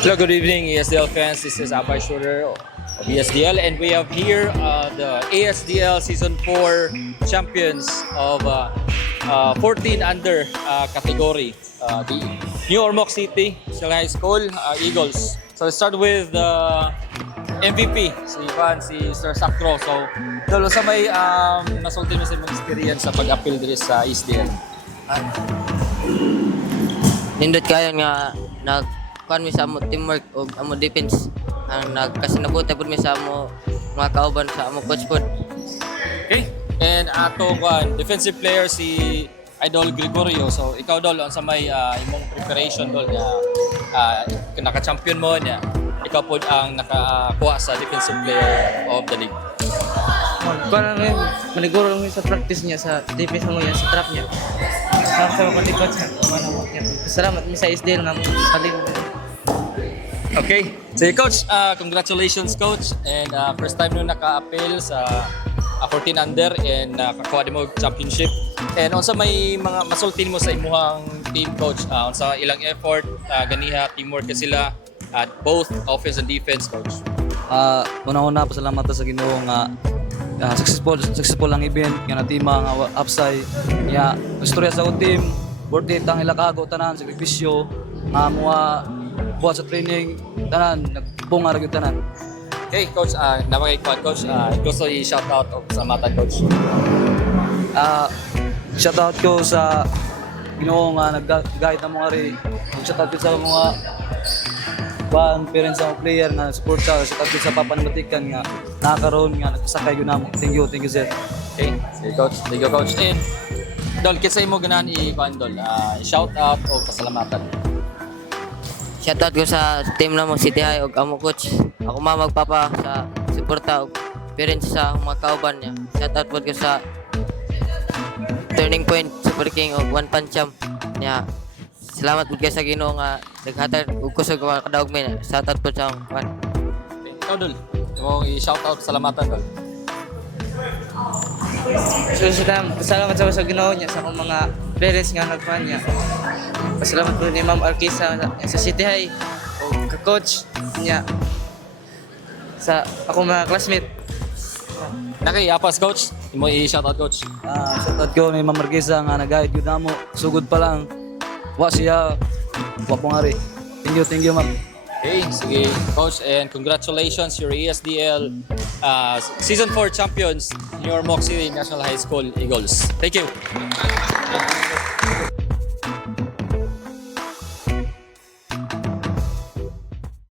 Hello, good evening, ESDL fans. This is Abay Schroeder of ESDL, and we have here the ASDL Season 4 champions of 14 under category, the New Ormoc City National High School Eagles. So let's start with the MVP, si Sir Sacro. So, dalo sa may nasulti mo sa imong experience sa pag-appeal diri sa ESDL. Nindot kayo nga nagkuhan mi sa amo teamwork o amo defense ang nagkasinabutan pud mi sa amo mga kauban sa amo coach pod. Okay. And atong defensive player si Idol Gregorio. So ikaw dol sa may imong preparation dol nga naka-champion mo niya. Ikaw pod ang nakakuha sa defensive player of the league. Parang maniguro lang sa practice niya sa defense mo yan, sa trap niya. Sa mga coach niya. Salamat mi sa SDL nga palig. Okay. So coach, congratulations coach, and first time nung naka-appeal sa 14 under and nakakuha din mo championship. And also may mga masultin mo sa imuhang team coach, sa ilang effort, ganiha teamwork ka sila at both offense and defense coach. Una-una pasalamat sa Ginoo nga successful ang event nga natima nga upside nga istorya sa team worth it ang ilakago tanan sakripisyo nga mga buhat sa training tanan nagpunga ra gyud tanan. Okay coach, napakay coach, gusto i-shout out sa mata coach. Shout out ko sa Ginoo nga nag-guide na mga ri. Shout out ko sa mga parents sa player nga support sa sa papanamatikan nga nakakaroon nga nagpasakay yun namo. Thank you sir. Okay, sige coach. Thank you coach. And Dol, kisay mo ganahan i-kuan Dol, shout out o pasalamatan. Shoutout ko sa team namo City High ug amo coach. Ako magpapa sa suporta ug parents sa mga kauban niya. Shoutout pod ko sa Turning Point Super King ug One Punch Champ niya. Salamat po kayo sa Ginoo nga naghatag ug kusog mga kadaog mi. Shoutout po sa akong Okay, ikaw Dol, mo i-shout out pasalamatan Dol. Salamat sa Ginoo niya sa akong mga parents nga nagkuhan niya. Pasalamat po ni Ma'am Arkisa sa City High o ka-coach niya sa akong mga classmate. Nakiyapas coach, mo i-shout out coach. Shout out ko ni Ma'am Marquesa nga nag-guide yun namo. Sugod pa lang. Wa siya wa pongari. Thank you ma'am. Okay, sige coach, and congratulations your ESDL Season 4 champions, New Ormoc City National High School Eagles. Thank you.